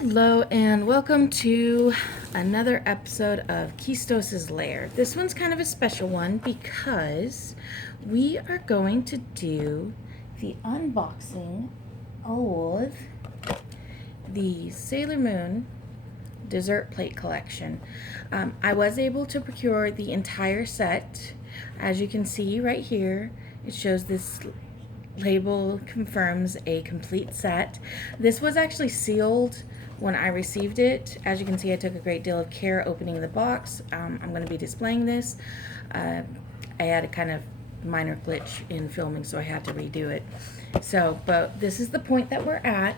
Hello and welcome to another episode of Keystos's Lair. This one's kind of a special one because we are going to do the unboxing of the Sailor Moon dessert plate collection. I was able to procure the entire set. As you can see right here, it shows this label confirms a complete set. This was actually sealed when I received it. As you can see, I took a great deal of care opening the box. I'm going to be displaying this. I had a kind of minor glitch in filming, so I had to redo it. But this is the point that we're at.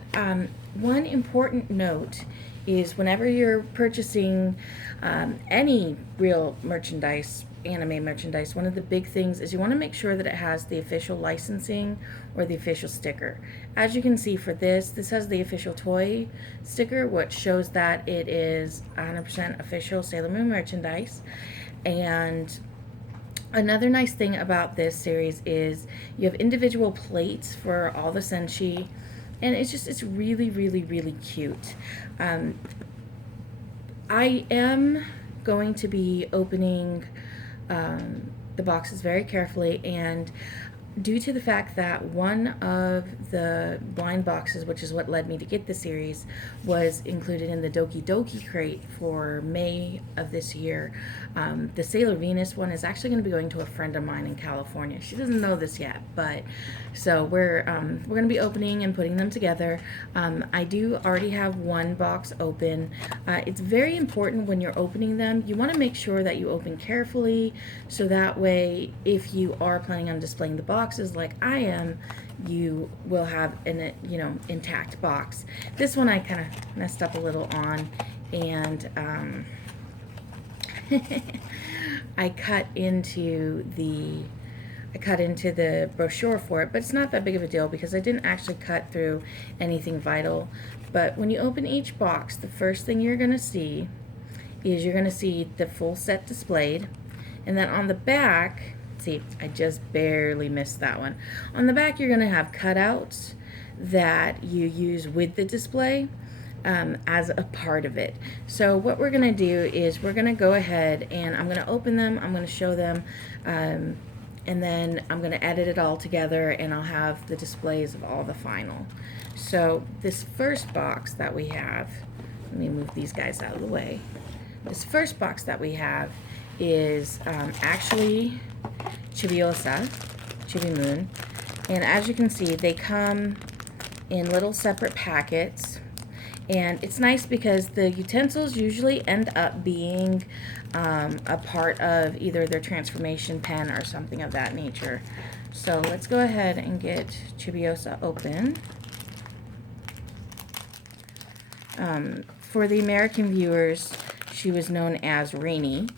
One important note is whenever you're purchasing any real merchandise, anime merchandise, one of the big things is you want to make sure that it has the official licensing or the official sticker. As you can see for this has the official toy sticker, which shows that it is 100% official Sailor Moon merchandise. And another nice thing about this series is you have individual plates for all the senshi, and it's really cute. I am going to be opening the boxes very carefully, and due to the fact that one of the blind boxes, which is what led me to get the series, was included in the Doki Doki crate for May of this year, the Sailor Venus one is actually going to be going to a friend of mine in California. She doesn't know this yet, but so we're going to be opening and putting them together. I do already have one box open. It's very important when you're opening them, you want to make sure that you open carefully, so that way if you are planning on displaying the boxes like I am, you will have an intact box. This one I kind of messed up a little on, and I cut into the brochure for it, but it's not that big of a deal because I didn't actually cut through anything vital. But when you open each box, the first thing you're going to see is the full set displayed, and then on the back, see, I just barely missed that one. On the back, you're going to have cutouts that you use with the display as a part of it. So what we're going to do is we're going to go ahead and I'm going to open them, I'm going to show them, and then I'm going to edit it all together, and I'll have the displays of all the final. So this first box that we have, let me move these guys out of the way. This first box that we have is actually Chibi Moon, and as you can see, they come in little separate packets, and it's nice because the utensils usually end up being a part of either their transformation pen or something of that nature. So let's go ahead and get Chibi open. For the American viewers, she was known as Rainy,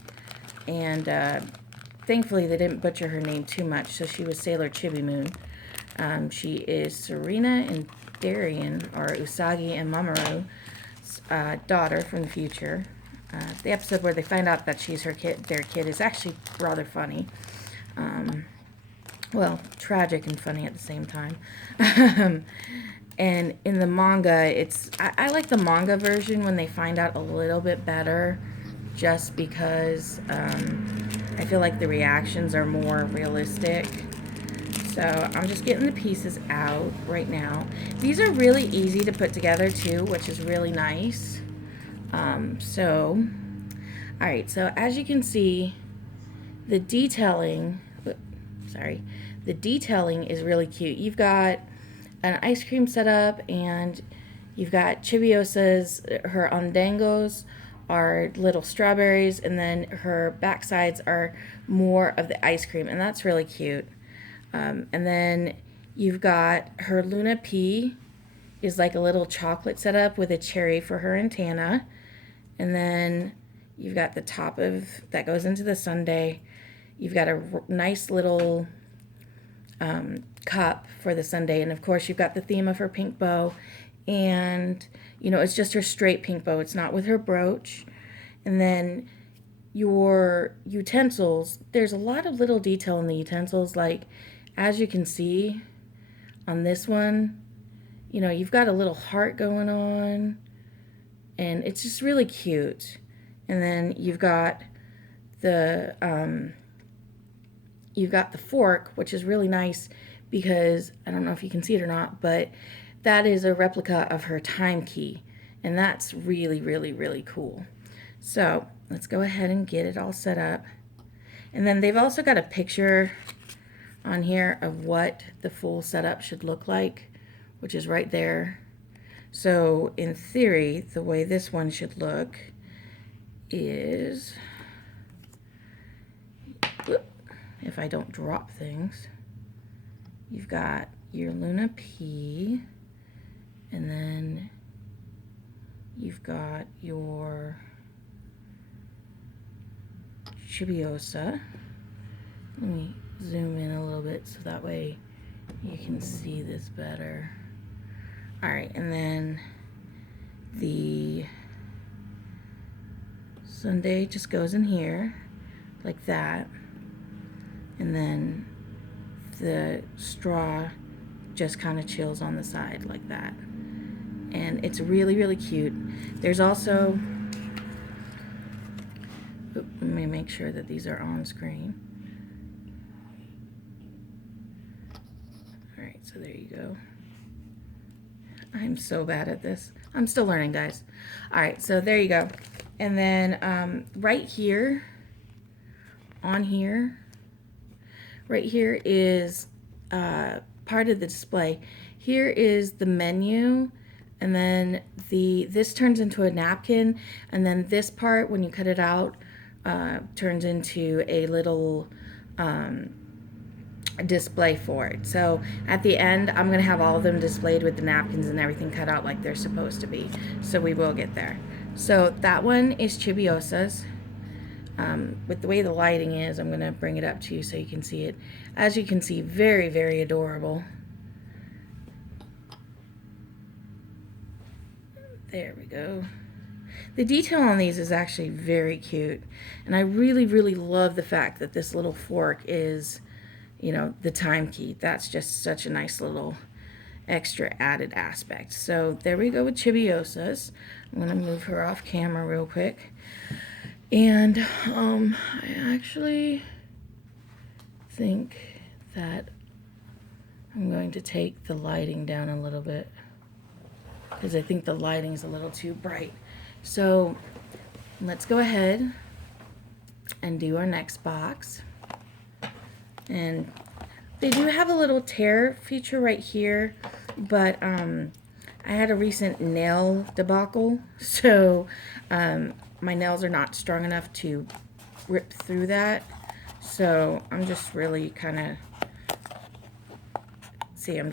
and thankfully they didn't butcher her name too much, so she was Sailor Chibi Moon. She is Serena and Darien, or Usagi and Mamoru's daughter from the future. The episode where they find out that she's their kid is actually rather funny. Well, tragic and funny at the same time. And in the manga, I like the manga version when they find out a little bit better, just because I feel like the reactions are more realistic. So I'm just getting the pieces out right now. These are really easy to put together too, which is really nice. Alright, so as you can see, the detailing is really cute. You've got an ice cream setup, and you've got Chibiosa's, her ondangos are little strawberries, and then her backsides are more of the ice cream, and that's really cute. And then you've got her Luna P is like a little chocolate setup with a cherry for her antenna, and then you've got the top of that goes into the sundae. You've got a nice little cup for the sundae, and of course you've got the theme of her pink bow, and it's just her straight pink bow, it's not with her brooch. And then your utensils, there's a lot of little detail in the utensils, like as you can see on this one, you've got a little heart going on. and it's just really cute. And then you've got the fork, which is really nice because I don't know if you can see it or not, but that is a replica of her time key, and that's really, really, really cool. So let's go ahead and get it all set up. And then they've also got a picture on here of what the full setup should look like, which is right there. So in theory, the way this one should look is, if I don't drop things, you've got your Luna P, and then you've got your Chibiosa. Let me zoom in a little bit so that way you can see this better. All right, and then the Sunday just goes in here like that, and then the straw just kind of chills on the side like that, and it's really, really cute. There's also, let me make sure that these are on screen. All right, so there you go. I'm so bad at this. I'm still learning, guys. All right, so there you go. And then right here, on here, right here is part of the display. Here is the menu, and then this turns into a napkin, and then this part, when you cut it out, turns into a little display for it. So at the end, I'm gonna have all of them displayed with the napkins and everything cut out like they're supposed to be. So we will get there. So that one is Chibiosa's. With the way the lighting is, I'm gonna bring it up to you so you can see it. As you can see, very, very adorable. There we go. The detail on these is actually very cute, and I really, really love the fact that this little fork is, you know, the time key. That's just such a nice little extra added aspect. So there we go with Chibiosa's. I'm gonna move her off camera real quick. And I actually think that I'm going to take the lighting down a little bit because I think the lighting's a little too bright. So let's go ahead and do our next box. And they do have a little tear feature right here, but I had a recent nail debacle, so my nails are not strong enough to rip through that. So I'm just really kind of, see, I'm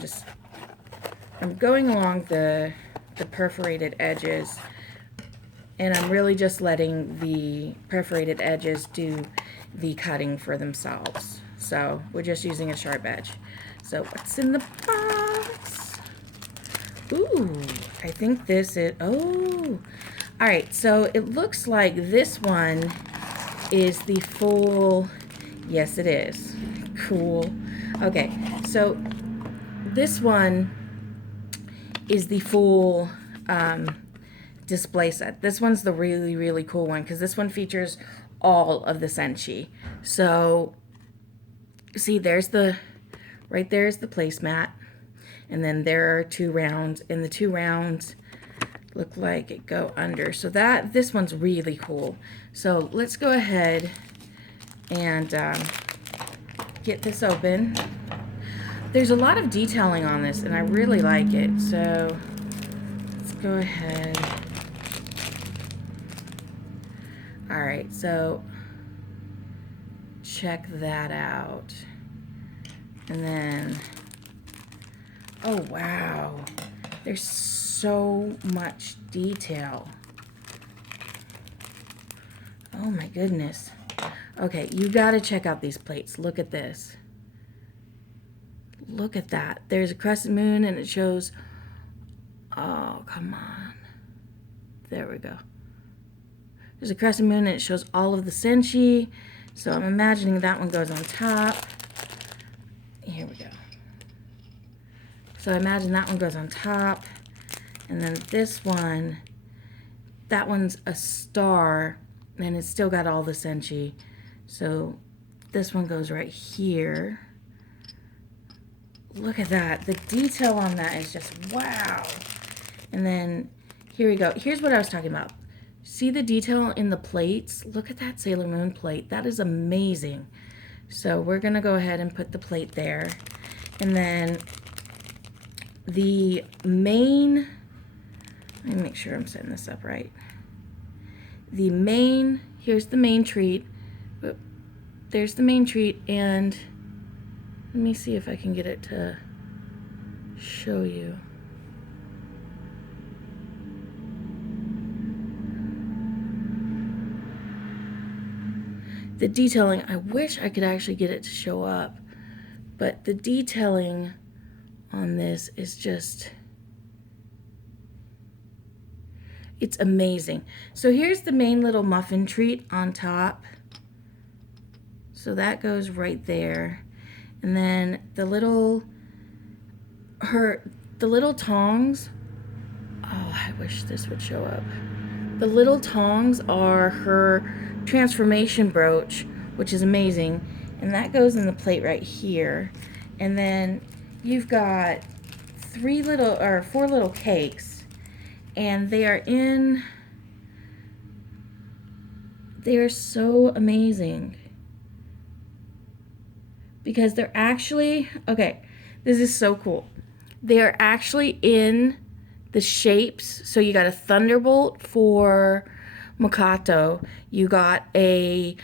going along the perforated edges, and I'm really just letting the perforated edges do the cutting for themselves. So we're just using a sharp edge. So what's in the box? Ooh, I think this is, oh. All right, so it looks like this one is the full, yes it is, cool. Okay, so this one is the full display set. This one's the really, really cool one because this one features all of the Senshi. So see, there's the, right there is the placemat, and then there are 2 rounds, and the 2 rounds look like it go under. So this one's really cool. So let's go ahead and get this open. There's a lot of detailing on this, and I really like it. So let's go ahead. All right, so check that out. And then, oh wow, there's so much detail. Oh my goodness. Okay, you gotta check out these plates. Look at this. Look at that. There's a crescent moon, and it shows, oh, come on. There we go. There's a crescent moon, and it shows all of the Senshi. So I'm imagining that one goes on top. Here we go. So I imagine that one goes on top. And then this one that one's a star, and it's still got all the senshi. So this one goes right here. Look at that. The detail on that is just wow. And then here we go. Here's what I was talking about. See the detail in the plates? Look at that Sailor Moon plate. That is amazing. So we're going to go ahead and put the plate there. And then the main, let me make sure I'm setting this up right. The main, here's the main treat. There's the main treat, and let me see if I can get it to show you. The detailing, I wish I could actually get it to show up, but the detailing on this is just, it's amazing. So here's the main little muffin treat on top. So that goes right there. And then the little, the little tongs, oh, I wish this would show up. The little tongs are her transformation brooch, which is amazing. And that goes in the plate right here. And then you've got four little cakes, and they are so amazing because they're actually, okay, this is so cool. They are actually in the shapes. So you got a thunderbolt for Makato, you got a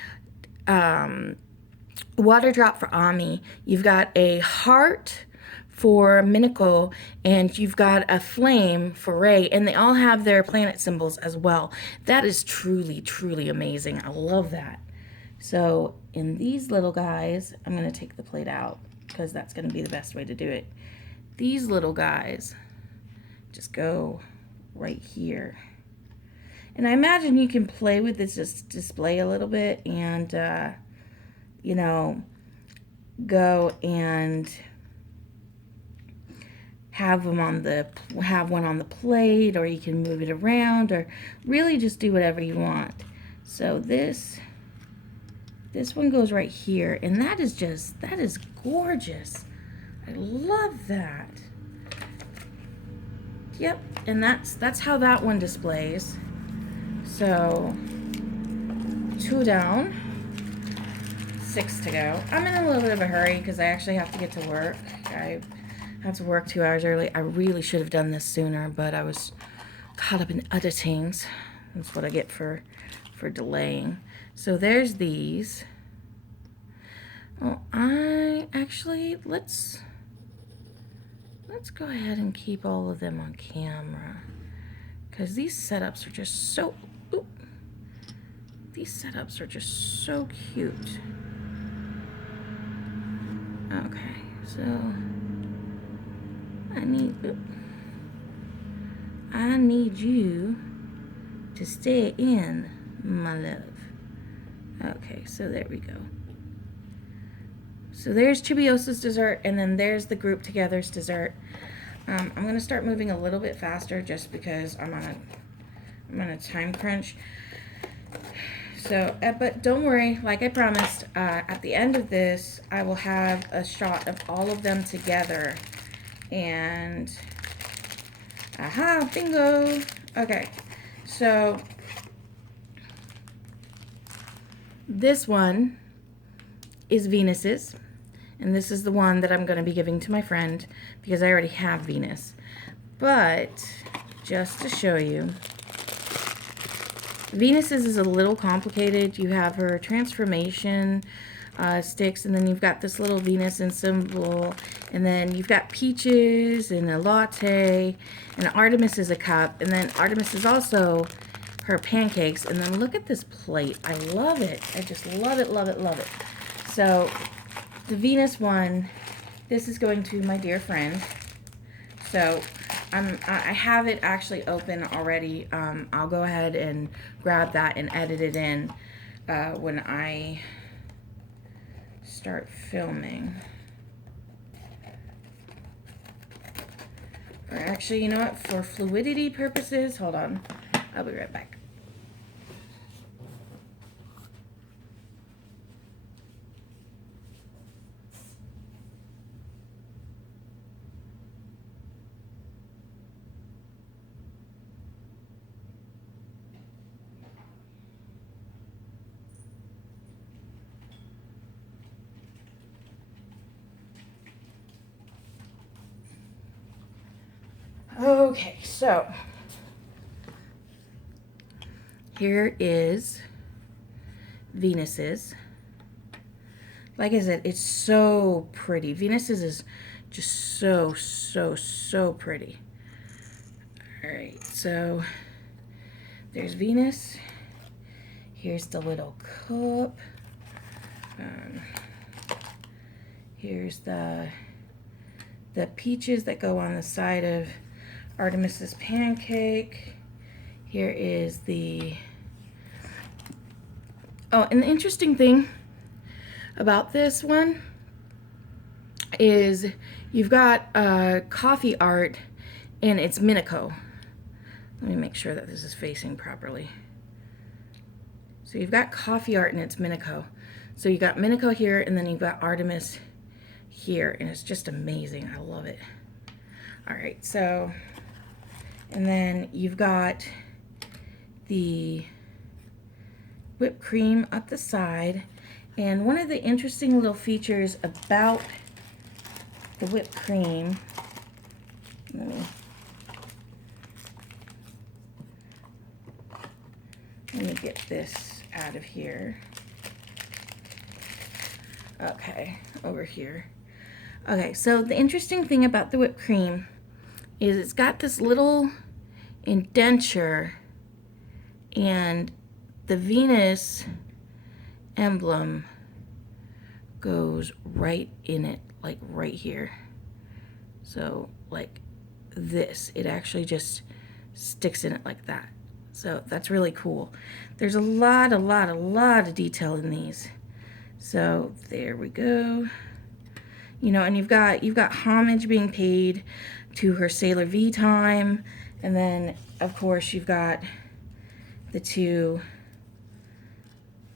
water drop for Ami, you've got a heart for Minako, and you've got a flame for Rei, and they all have their planet symbols as well. That is truly, truly amazing. I love that. So in these little guys, I'm going to take the plate out because that's going to be the best way to do it. These little guys just go right here. And I imagine you can play with this display a little bit and, you know, go and have one on the plate, or you can move it around, or really just do whatever you want. So this one goes right here, and that is gorgeous. I love that. Yep, and that's how that one displays. So 2 down, 6 to go. I'm in a little bit of a hurry because I actually have to get to work. I have to work 2 hours early. I really should have done this sooner, but I was caught up in other things. That's what I get for delaying. So there's these. Well, let's go ahead and keep all of them on camera, because these setups are just so, cute. Okay, so I need you to stay in, my love. Okay, so there we go. So there's Chibiosa's dessert, and then there's the group together's dessert. I'm going to start moving a little bit faster just because I'm on a time crunch. So, but don't worry, like I promised, at the end of this, I will have a shot of all of them together. And, aha, bingo. Okay, so this one is Venus's. And this is the one that I'm going to be giving to my friend because I already have Venus. But just to show you, Venus's is a little complicated. You have her transformation sticks, and then you've got this little Venus and symbol, and then you've got peaches and a latte, and Artemis is a cup, and then Artemis is also her pancakes. And then look at this plate. I love it. I just love it, love it, love it. So the Venus one, this is going to my dear friend. So I have it actually open already. I'll go ahead and grab that and edit it in when I start filming. Or actually, you know what? For fluidity purposes, hold on. I'll be right back. Okay, so here is Venus's. Like I said, it's so pretty. Venus's is just so pretty. All right, so there's Venus. Here's the little cup. Here's the peaches that go on the side of Artemis's pancake. Here is the... Oh, and the interesting thing about this one is you've got coffee art and it's Minico. Let me make sure that this is facing properly. So you've got coffee art and it's Minico. So you got Minico here and then you've got Artemis here, and it's just amazing. I love it. All right, so, and then you've got the whipped cream up the side. And one of the interesting little features about the whipped cream, let me get this out of here. Okay, over here. Okay, so the interesting thing about the whipped cream is it's got this little indenture, and the Venus emblem goes right in it, like right here. So like this, it actually just sticks in it like that. So that's really cool. There's a lot of detail in these. So there we go. You know, and you've got homage being paid to her Sailor V time, and then of course you've got the two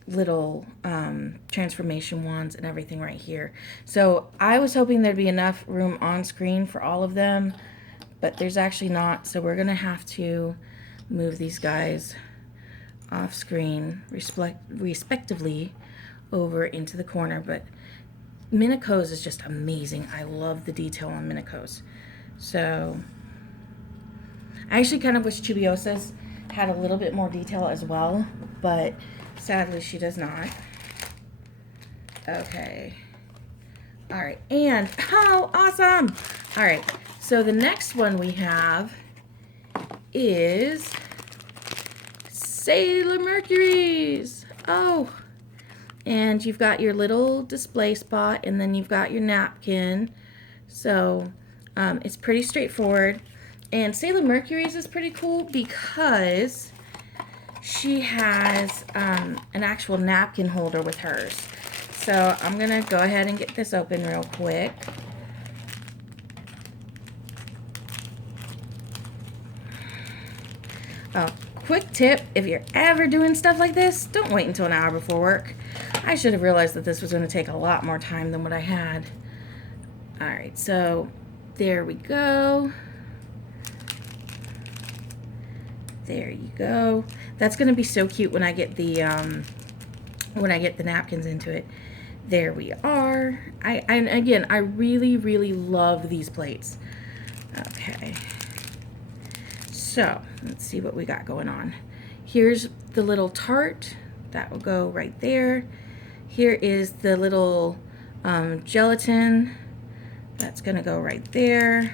little transformation wands and everything right here. So I was hoping there'd be enough room on screen for all of them, but there's actually not. So we're gonna have to move these guys off screen respectively over into the corner. But Minico's is just amazing. I love the detail on Minico's. So I actually kind of wish Chubiosa's had a little bit more detail as well, but sadly she does not. Okay. All right, and oh, awesome. All right, so the next one we have is Sailor Mercury's. Oh, and you've got your little display spot, and then you've got your napkin. So it's pretty straightforward. And Sailor Mercury's is pretty cool because she has an actual napkin holder with hers. So I'm gonna go ahead and get this open real quick. Oh, quick tip, if you're ever doing stuff like this, don't wait until an hour before work. I should have realized that this was going to take a lot more time than what I had. All right, so there we go. There you go. That's going to be so cute when I get the napkins into it. There we are. Again, I really love these plates. Okay. So let's see what we got going on. Here's the little tart that will go right there. Here is the little gelatin that's gonna go right there.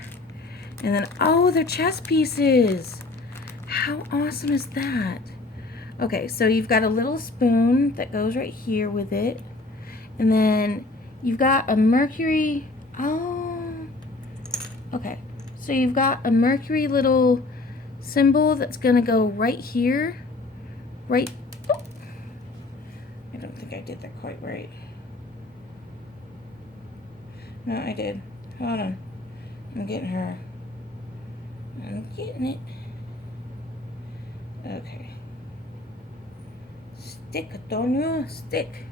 And then, oh, they're chess pieces. How awesome is that? Okay, so you've got a little spoon that goes right here with it. And then you've got a Mercury. Oh, okay. So you've got a Mercury little symbol that's gonna go right here. Right. Oh, I don't think I did that quite right. No, I did. Hold on. I'm getting her. I'm getting it. Okay. Stick, Antonio, stick.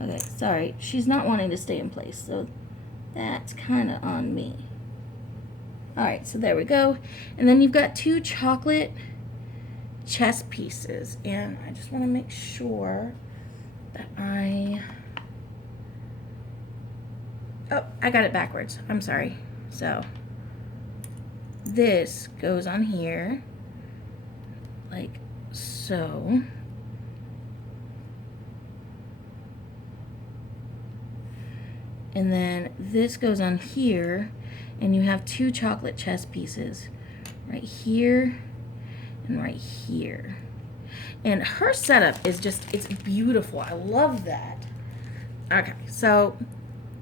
Okay, sorry. She's not wanting to stay in place, so that's kind of on me. Alright, so there we go. And then you've got two chocolate chess pieces. And I just want to make sure that oh, I got it backwards. I'm sorry. So, this goes on here, like so. And then this goes on here, and you have two chocolate chess pieces, right here and right here. And her setup is just, it's beautiful. I love that. Okay, so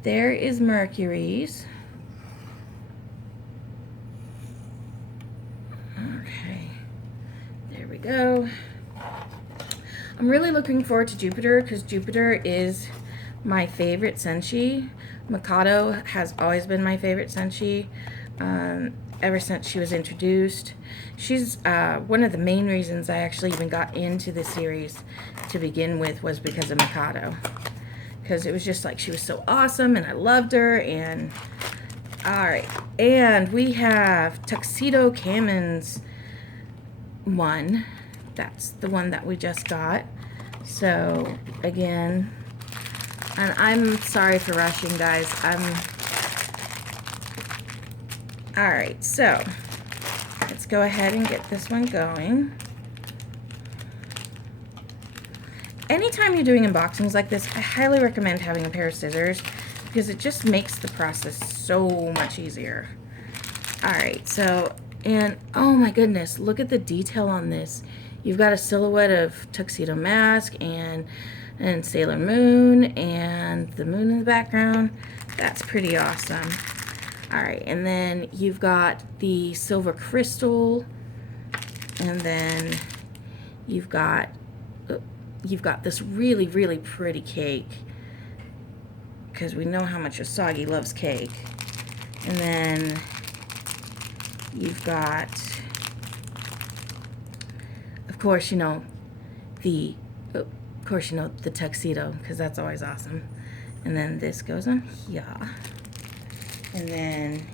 there is Mercury's. Okay, there we go. I'm really looking forward to Jupiter because Jupiter is my favorite senshi. Mikado has always been my favorite senshi ever since she was introduced. She's one of the main reasons I actually even got into the series to begin with was because of Mikado. Because it was just like she was so awesome and I loved her. And alright, and we have Tuxedo Kamen's one. That's the one that we just got. So again, and I'm sorry for rushing, guys. Alright, so let's go ahead and get this one going. Anytime you're doing unboxings like this, I highly recommend having a pair of scissors because it just makes the process so much easier. Alright, so, and oh my goodness, look at the detail on this. You've got a silhouette of Tuxedo Mask and Sailor Moon and the moon in the background. That's pretty awesome. Alright, and then you've got the silver crystal, and then you've got this really, really pretty cake, because we know how much Usagi loves cake. And then you've got, of course, you know, the tuxedo, because that's always awesome. And then this goes on here. And then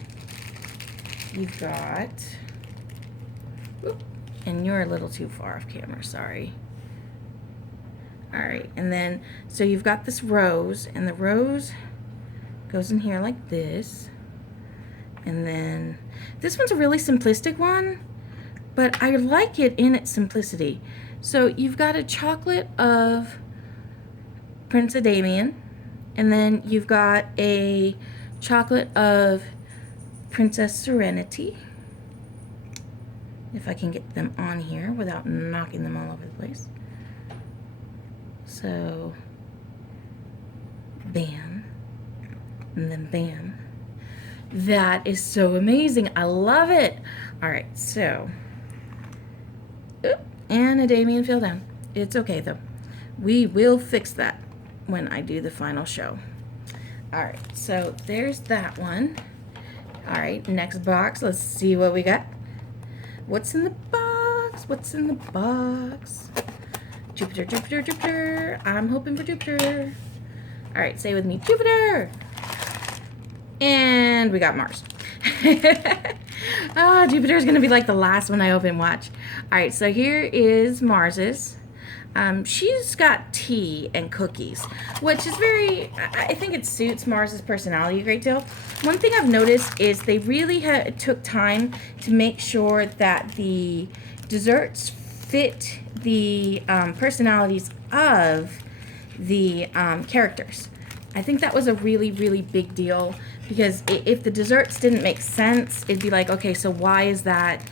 you've got, and you're a little too far off camera, sorry. Alright, and then, so you've got this rose, and the rose goes in here like this. And then, this one's a really simplistic one, but I like it in its simplicity. So you've got a chocolate of Prince Adamian, and then you've got a chocolate of Princess Serenity. If I can get them on here without knocking them all over the place. So, bam, and then bam. That is so amazing. I love it. All right, so, and a Damien fell down. It's okay though. We will fix that when I do the final show. All right, so there's that one. All right, next box. Let's see what we got. What's in the box? What's in the box? Jupiter, Jupiter, Jupiter. I'm hoping for Jupiter. All right, say with me, Jupiter. And we got Mars. Jupiter is going to be like the last one I open, watch. All right, so here is Mars's. She's got tea and cookies, which is very, I think it suits Mars's personality a great deal. One thing I've noticed is they really took time to make sure that the desserts fit the personalities of the characters. I think that was a really, really big deal because if the desserts didn't make sense, it'd be like, okay, so why is that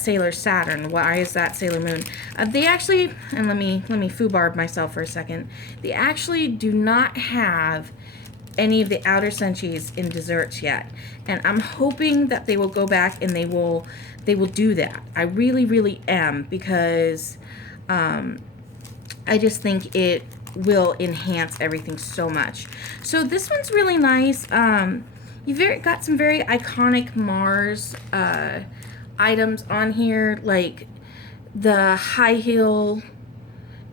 Sailor Saturn? Why is that Sailor Moon? They actually, and let me foobarb myself for a second. They actually do not have any of the outer senshis in desserts yet, and I'm hoping that they will go back and they will do that. I really, really am, because I just think it will enhance everything so much. So this one's really nice. You've got some very iconic Mars items on here, like the high heel,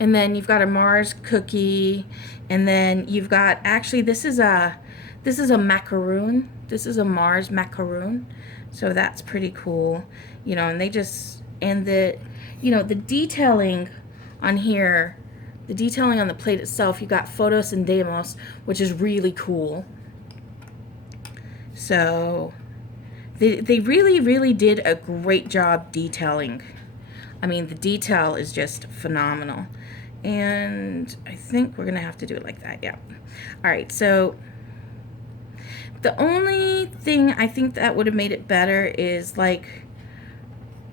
and then you've got a Mars cookie, and then you've got, actually this is a macaroon. This is a Mars macaroon, so that's pretty cool, you know. And they just, and the, you know, the detailing on here, the detailing on the plate itself, you got Photos and Deimos, which is really cool. So They really, really did a great job detailing. I mean, the detail is just phenomenal. And I think we're going to have to do it like that. Yeah. All right. So the only thing I think that would have made it better is like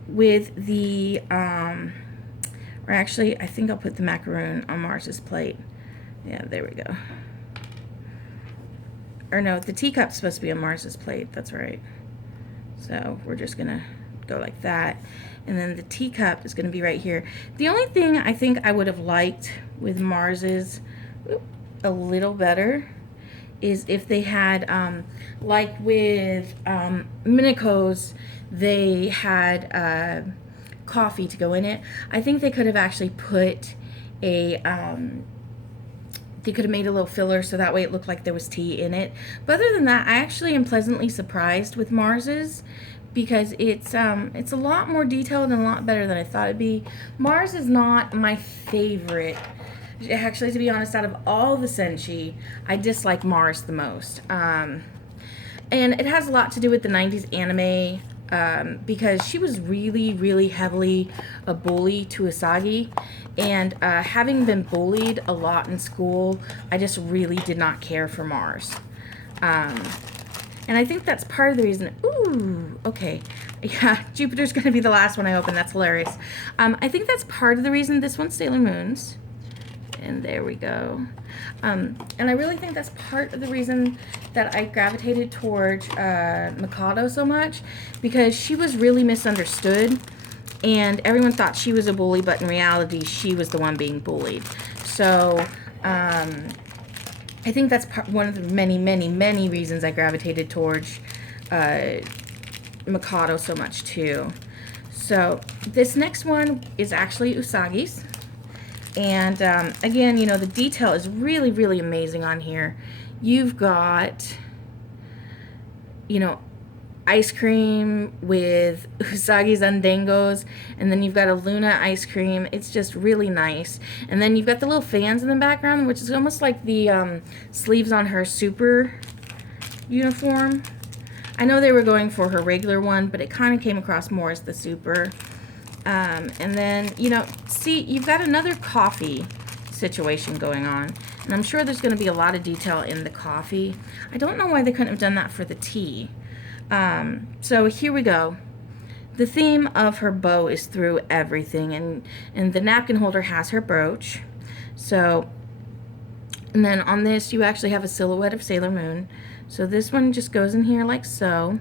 with the, or actually, I think I'll put the macaroon on Mars's plate. Yeah, there we go. Or no, the teacup's supposed to be on Mars's plate. That's right. So we're just going to go like that. And then the teacup is going to be right here. The only thing I think I would have liked with Mars's a little better is if they had, like with Minico's, they had coffee to go in it. I think they could have actually put a, they could have made a little filler so that way it looked like there was tea in it. But other than that, I actually am pleasantly surprised with Mars's because it's a lot more detailed and a lot better than I thought it'd be. Mars is not my favorite. Actually, to be honest, out of all the Senshi, I dislike Mars the most. And it has a lot to do with the 90s anime, because she was really, really heavily a bully to Usagi. And having been bullied a lot in school, I just really did not care for Mars. And I think that's part of the reason. Ooh, okay. Yeah, Jupiter's going to be the last one I open. That's hilarious. I think that's part of the reason this one's Sailor Moon's. And there we go. And I really think that's part of the reason that I gravitated towards Mikado so much, because she was really misunderstood and everyone thought she was a bully, but in reality she was the one being bullied. So I think that's one of the many, many, many reasons I gravitated towards Mikado so much too. So this next one is actually Usagi's. And again, you know, the detail is really, really amazing on here. You've got, you know, ice cream with Usagi's Undangos, and then you've got a Luna ice cream. It's just really nice. And then you've got the little fans in the background, which is almost like the sleeves on her super uniform. I know they were going for her regular one, but it kind of came across more as the super. And then, you know, see, you've got another coffee situation going on. And I'm sure there's going to be a lot of detail in the coffee. I don't know why they couldn't have done that for the tea. So here we go. The theme of her bow is through everything. And the napkin holder has her brooch. So, and then on this, you actually have a silhouette of Sailor Moon. So this one just goes in here like so.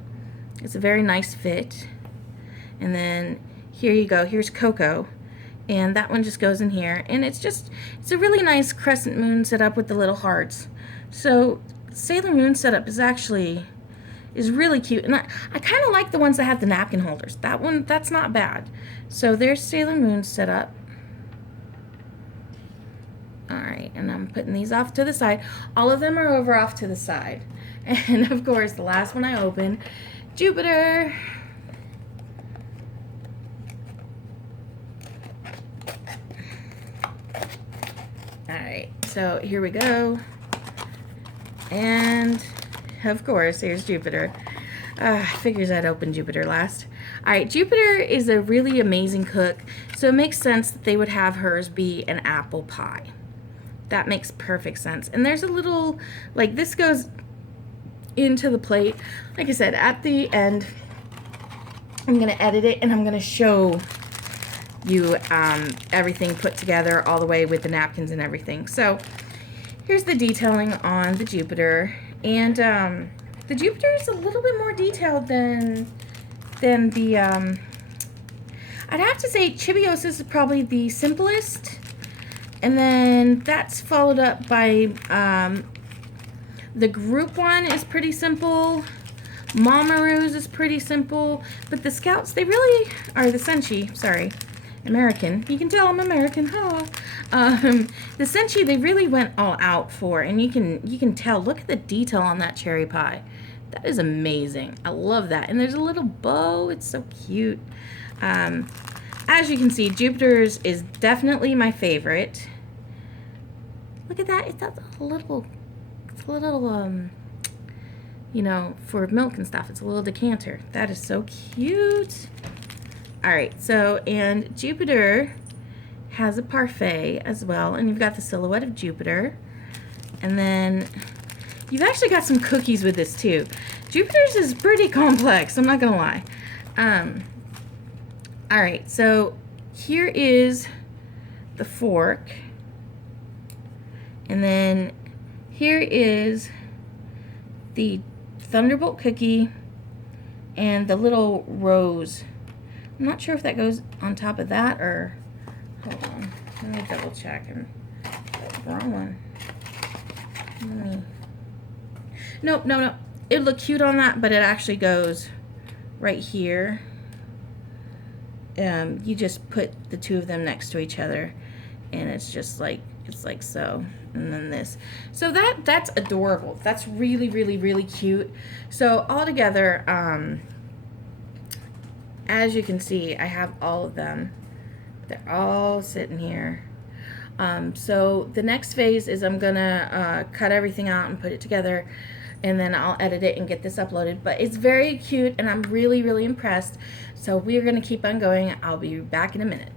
It's a very nice fit. And then here you go, here's Coco, and that one just goes in here, and it's a really nice crescent moon set up with the little hearts. So Sailor Moon setup is really cute, and I kind of like the ones that have the napkin holders. That's not bad. So there's Sailor Moon set up. Alright, and I'm putting these off to the side. All of them are over off to the side. And of course, the last one I open, Jupiter. Alright, so here we go. And of course, here's Jupiter. Figures I'd open Jupiter last. Alright, Jupiter is a really amazing cook, so it makes sense that they would have hers be an apple pie. That makes perfect sense. And there's a little, like, this goes into the plate. Like I said, at the end, I'm going to edit it and I'm going to show you everything put together all the way with the napkins and everything. So here's the detailing on the Jupiter. And the Jupiter is a little bit more detailed than the, I'd have to say Chibiusa is probably the simplest. And then that's followed up by the group one is pretty simple. Mamoru's is pretty simple. But the Scouts, they really are the Senshi, sorry. American. You can tell I'm American, huh? The Senshi, they really went all out for, and you can tell. Look at the detail on that cherry pie. That is amazing. I love that. And there's a little bow. It's so cute. As you can see, Jupiter's is definitely my favorite. Look at that. It's a little, you know, for milk and stuff. It's a little decanter. That is so cute. All right, so, and Jupiter has a parfait as well, and you've got the silhouette of Jupiter. And then you've actually got some cookies with this too. Jupiter's is pretty complex, I'm not gonna lie. All right, so here is the fork. And then here is the Thunderbolt cookie and the little rose. I'm not sure if that goes on top of that or, hold on, let me double check. Wrong one. Nope, no. It looked cute on that, but it actually goes right here. You just put the two of them next to each other, and it's just like, it's like so, and then this. So that's adorable. That's really, really, really cute. So all together, as you can see, I have all of them. They're all sitting here. So the next phase is I'm gonna cut everything out and put it together, and then I'll edit it and get this uploaded. But it's very cute, and I'm really, really impressed. So we're gonna keep on going. I'll be back in a minute.